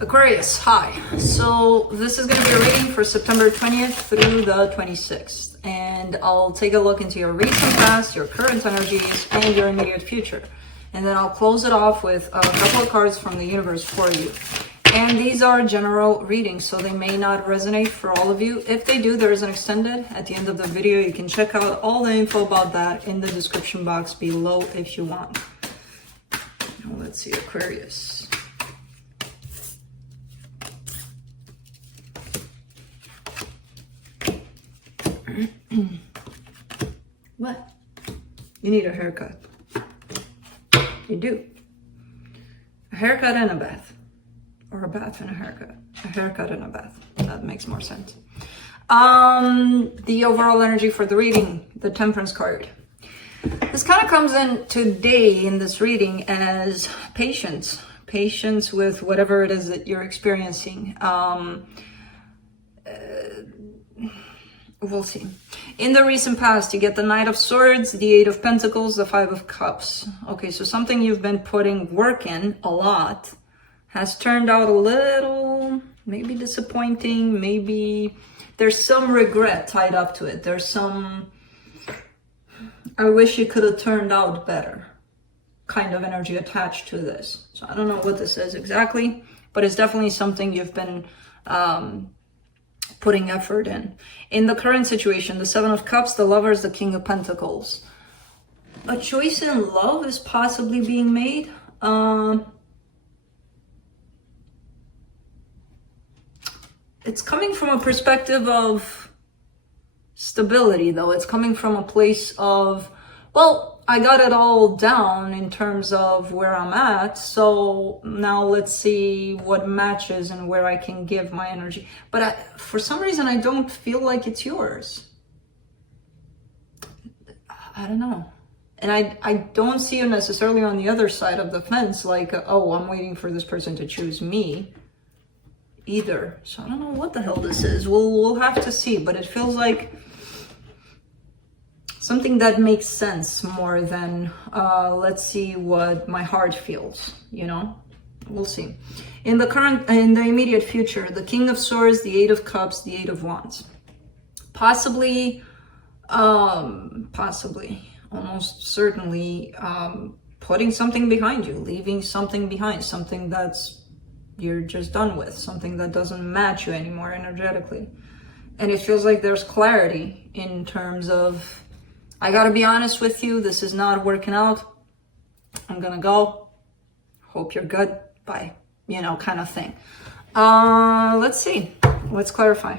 Aquarius, hi. So this is going to be a reading for September 20th through the 26th. And I'll take a look into your recent past, your current energies, and your immediate future. And then I'll close it off with a couple of cards from the universe for you. And these are general readings, so they may not resonate for all of you. If they do, there is an extended at the end of the video. You can check out all the info about that in the description box below if you want. Now let's see, Aquarius. What? You need a haircut. You do. A haircut and a bath. Or a bath and a haircut. A haircut and a bath. That makes more sense. The overall energy for the reading, the Temperance card. This kind of comes in today in this reading as patience. Patience with whatever it is that you're experiencing. We'll see. In the recent past, you get the Knight of Swords, the Eight of Pentacles, the Five of Cups. Okay, so something you've been putting work in a lot has turned out a little, maybe disappointing, maybe there's some regret tied up to it. There's some, I wish it could have turned out better kind of energy attached to this. So I don't know what this is exactly, but it's definitely something you've been putting effort in. In the current situation, the Seven of Cups, the Lovers, the King of Pentacles. A choice in love is possibly being made. It's coming from a perspective of stability, though. It's coming from a place of, well, I got it all down in terms of where I'm at, so now let's see what matches and where I can give my energy. But for some reason, I don't feel like it's yours. I don't know. And I don't see you necessarily on the other side of the fence, like, oh, I'm waiting for this person to choose me either. So I don't know what the hell this is. We'll have to see, but it feels like something that makes sense more than let's see what my heart feels, you know? We'll see. In the immediate future, the King of Swords, the Eight of Cups, the Eight of Wands. Possibly, almost certainly, putting something behind you, leaving something behind, something that's you're just done with, something that doesn't match you anymore energetically. And it feels like there's clarity in terms of, I gotta be honest with you, this is not working out. I'm gonna go. Hope you're good. Bye. You know, kind of thing. Let's see. Let's clarify.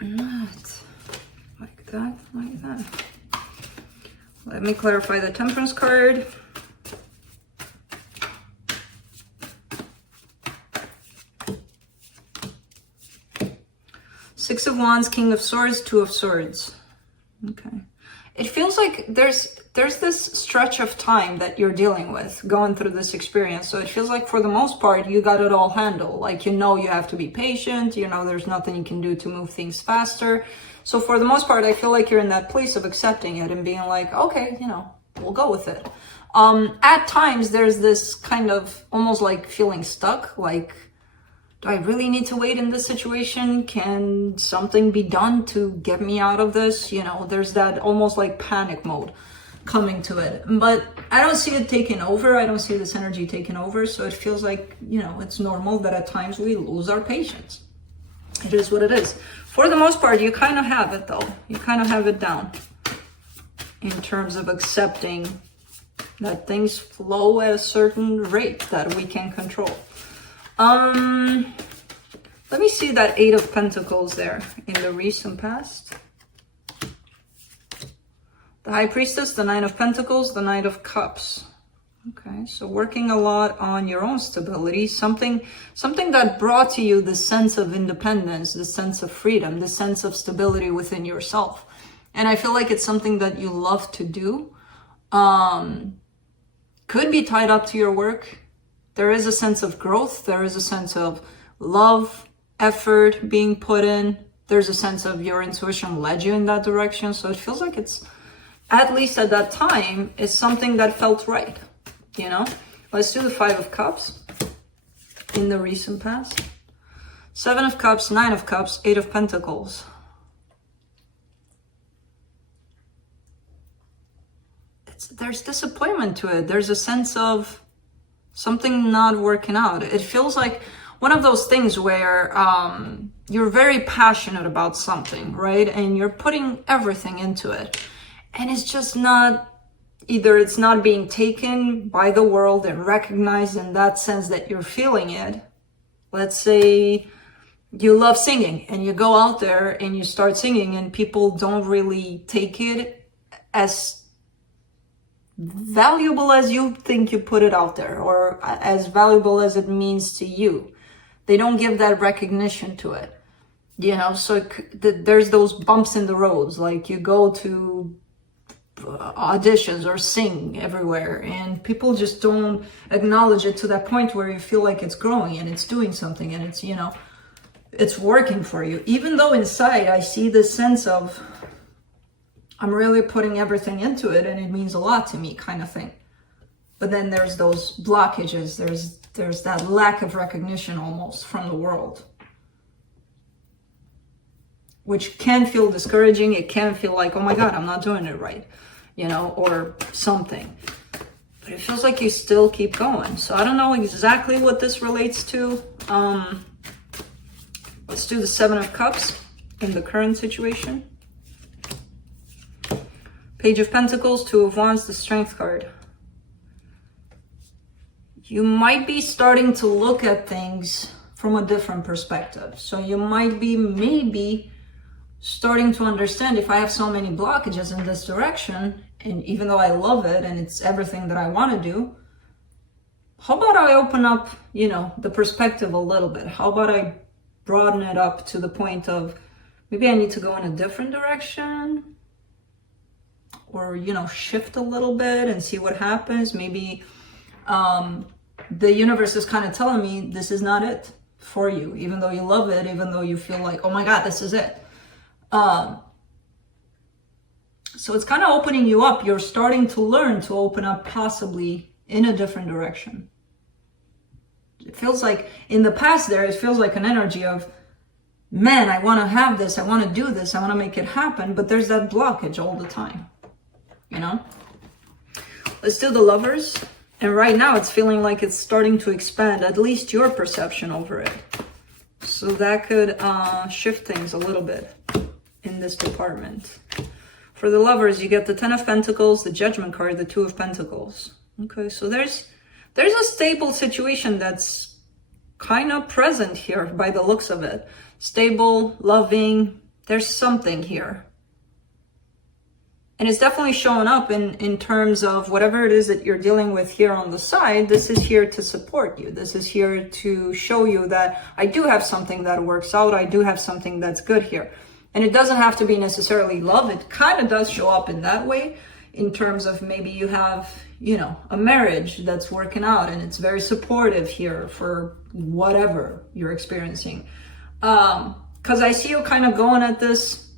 Not like that, like that. Let me clarify the Temperance card. Six of Wands, King of Swords, Two of Swords. Okay. It feels like there's this stretch of time that you're dealing with, going through this experience. So it feels like for the most part, you got it all handled. Like, you know, you have to be patient. You know, there's nothing you can do to move things faster. So for the most part, I feel like you're in that place of accepting it and being like, okay, you know, we'll go with it. At times, there's this kind of almost like feeling stuck, like, do I really need to wait in this situation? Can something be done to get me out of this? You know, there's that almost like panic mode coming to it. But I don't see it taking over. I don't see this energy taking over. So it feels like, you know, it's normal that at times we lose our patience. It is what it is. For the most part, you kind of have it though. You kind of have it down in terms of accepting that things flow at a certain rate that we can control. Let me see that Eight of Pentacles there in the recent past. The High Priestess, the Nine of Pentacles, the Knight of Cups. Okay, so working a lot on your own stability, something that brought to you the sense of independence, the sense of freedom, the sense of stability within yourself. And I feel like it's something that you love to do. Could be tied up to your work. There is a sense of growth. There is a sense of love, effort being put in. There's a sense of your intuition led you in that direction. So it feels like it's, at least at that time, is something that felt right, you know? Let's do the 5 of Cups in the recent past. 7 of Cups, 9 of Cups, 8 of Pentacles. There's disappointment to it. There's a sense of something not working out. It feels like one of those things where you're very passionate about something, right? And you're putting everything into it. And it's just not, either it's not being taken by the world and recognized in that sense that you're feeling it. Let's say you love singing and you go out there and you start singing and people don't really take it as valuable as you think you put it out there, or as valuable as it means to you. They don't give that recognition to it, you know. So there's those bumps in the roads, like you go to auditions or sing everywhere and people just don't acknowledge it to that point where you feel like it's growing and it's doing something and it's, you know, it's working for you, even though inside I see this sense of I'm really putting everything into it and it means a lot to me, kind of thing. But then there's those blockages, there's that lack of recognition almost from the world, which can feel discouraging. It can feel like, oh my God, I'm not doing it right, you know, or something. But it feels like you still keep going. So I don't know exactly what this relates to. Let's do the 7 of Cups in the current situation. Page of Pentacles, 2 of Wands, the Strength card. You might be starting to look at things from a different perspective. So you might be maybe starting to understand, if I have so many blockages in this direction, and even though I love it and it's everything that I want to do, how about I open up, you know, the perspective a little bit? How about I broaden it up to the point of maybe I need to go in a different direction? Or, you know, shift a little bit and see what happens. Maybe the universe is kind of telling me this is not it for you, even though you love it, even though you feel like, oh my God, this is it. So it's kind of opening you up. You're starting to learn to open up possibly in a different direction. It feels like in the past there, it feels like an energy of, man, I want to have this. I want to do this. I want to make it happen. But there's that blockage all the time. You know, let's do the Lovers. And right now it's feeling like it's starting to expand, at least your perception over it. So that could shift things a little bit in this department. For the Lovers, you get the 10 of Pentacles, the Judgment card, the 2 of Pentacles. Okay, so there's a stable situation that's kind of present here by the looks of it. Stable, loving, there's something here. And it's definitely showing up in terms of whatever it is that you're dealing with here on the side. This is here to support you. This is here to show you that I do have something that works out. I do have something that's good here. And it doesn't have to be necessarily love. It kind of does show up in that way, in terms of maybe you have, you know, a marriage that's working out and it's very supportive here for whatever you're experiencing. Because I see you kind of going at this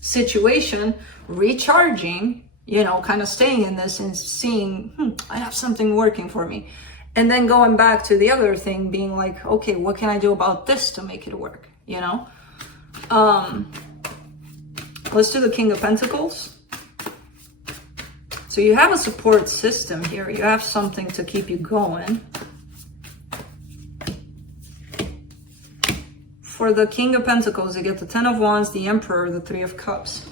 situation, recharging, you know, kind of staying in this and seeing, I have something working for me. And then going back to the other thing, being like, okay, what can I do about this to make it work, you know? Let's do the King of Pentacles. So you have a support system here. You have something to keep you going. For the King of Pentacles, you get the 10 of Wands, the Emperor, the 3 of Cups.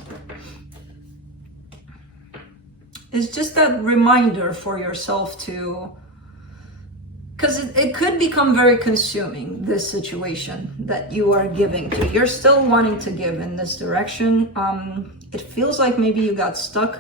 It's just that reminder for yourself to, because it could become very consuming, this situation that you are giving to. You're still wanting to give in this direction. It feels like maybe you got stuck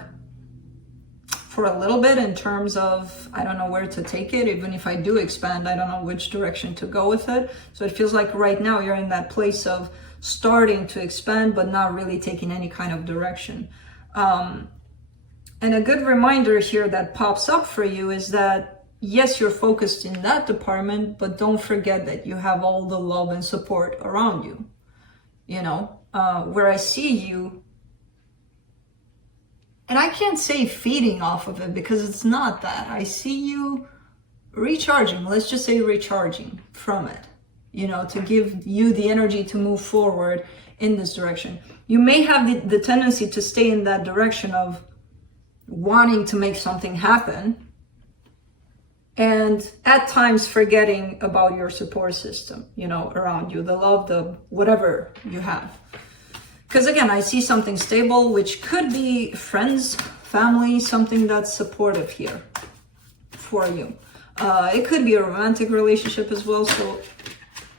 for a little bit in terms of, I don't know where to take it. Even if I do expand, I don't know which direction to go with it. So it feels like right now you're in that place of starting to expand, but not really taking any kind of direction. And a good reminder here that pops up for you is that, yes, you're focused in that department, but don't forget that you have all the love and support around you. You know, where I see you, and I can't say feeding off of it because it's not that. I see you recharging, let's just say recharging from it, you know, to give you the energy to move forward in this direction. You may have the tendency to stay in that direction of wanting to make something happen, and at times forgetting about your support system, you know, around you, the love, the whatever you have. Because again, I see something stable, which could be friends, family, something that's supportive here for you. It could be a romantic relationship as well. So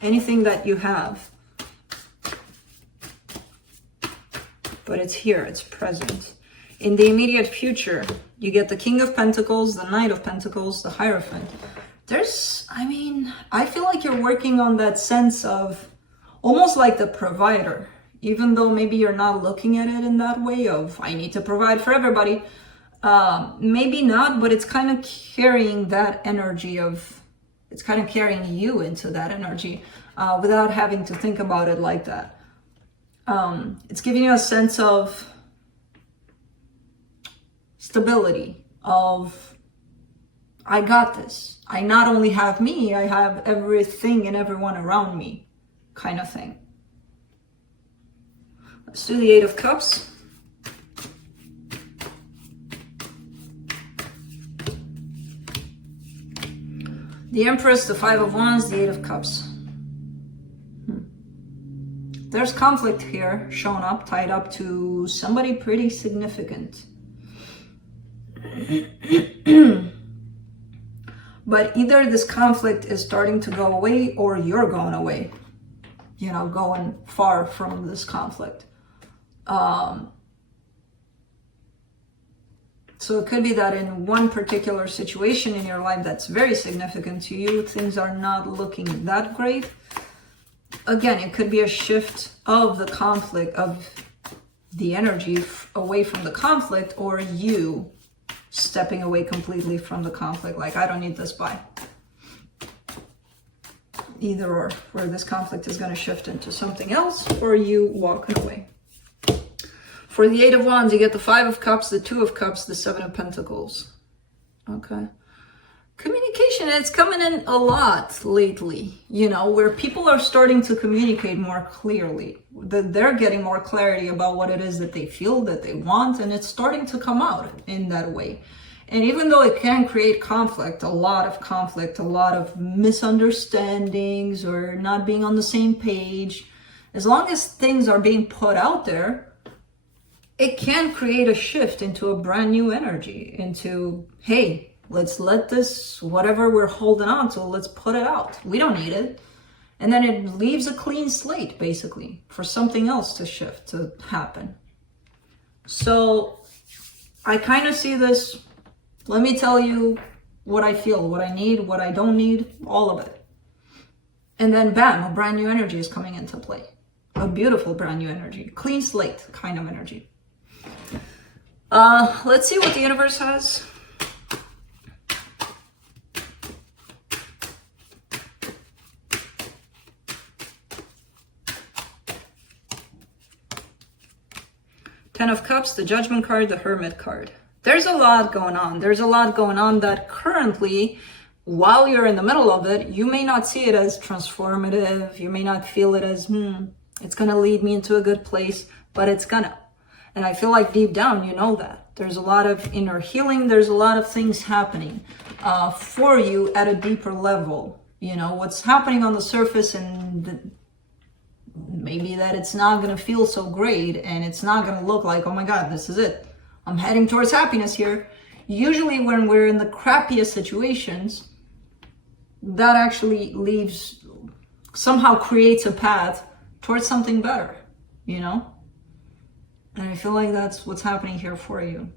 anything that you have, but it's here, it's present. In the immediate future, you get the King of Pentacles, the Knight of Pentacles, the Hierophant. There's, I mean, I feel like you're working on that sense of almost like the provider, even though maybe you're not looking at it in that way of, I need to provide for everybody. Maybe not, but it's kind of carrying that energy of, it's kind of carrying you into that energy without having to think about it like that. It's giving you a sense of stability, of, I got this. I not only have me, I have everything and everyone around me, kind of thing. Let's do the Eight of Cups. The Empress, the Five of Wands, the Eight of Cups. There's conflict here, shown up, tied up to somebody pretty significant. But either this conflict is starting to go away or you're going away, you know, going far from this conflict. So it could be that in one particular situation in your life that's very significant to you, things are not looking that great. Again, it could be a shift of the conflict, of the energy away from the conflict, or you stepping away completely from the conflict, like, I don't need this, bye. Either or, where this conflict is going to shift into something else, or you walking away. For the Eight of Wands, you get the Five of Cups, the Two of Cups, the Seven of Pentacles. Okay. Communication, it's coming in a lot lately, you know, where people are starting to communicate more clearly. They're getting more clarity about what it is that they feel, that they want, and it's starting to come out in that way. And even though it can create conflict, a lot of misunderstandings or not being on the same page, as long as things are being put out there, it can create a shift into a brand new energy, into, hey, let's let this, whatever we're holding on to, let's put it out. We don't need it. And then it leaves a clean slate, basically, for something else to shift, to happen. So I kind of see this, let me tell you what I feel, what I need, what I don't need, all of it. And then bam, a brand new energy is coming into play. A beautiful brand new energy, clean slate kind of energy. Let's see what the universe has. Ten of Cups, the Judgment card, the Hermit card. There's a lot going on. There's a lot going on that currently, while you're in the middle of it, you may not see it as transformative. You may not feel it as, it's going to lead me into a good place, but it's gonna. And I feel like deep down, you know that. There's a lot of inner healing. There's a lot of things happening for you at a deeper level. You know, what's happening on the surface, and maybe that it's not going to feel so great, and it's not going to look like, oh my God, this is it. I'm heading towards happiness here. Usually when we're in the crappiest situations, that actually leaves, somehow creates a path towards something better, you know? And I feel like that's what's happening here for you.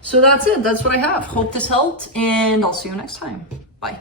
So that's it. That's what I have. Hope this helped, and I'll see you next time. Bye.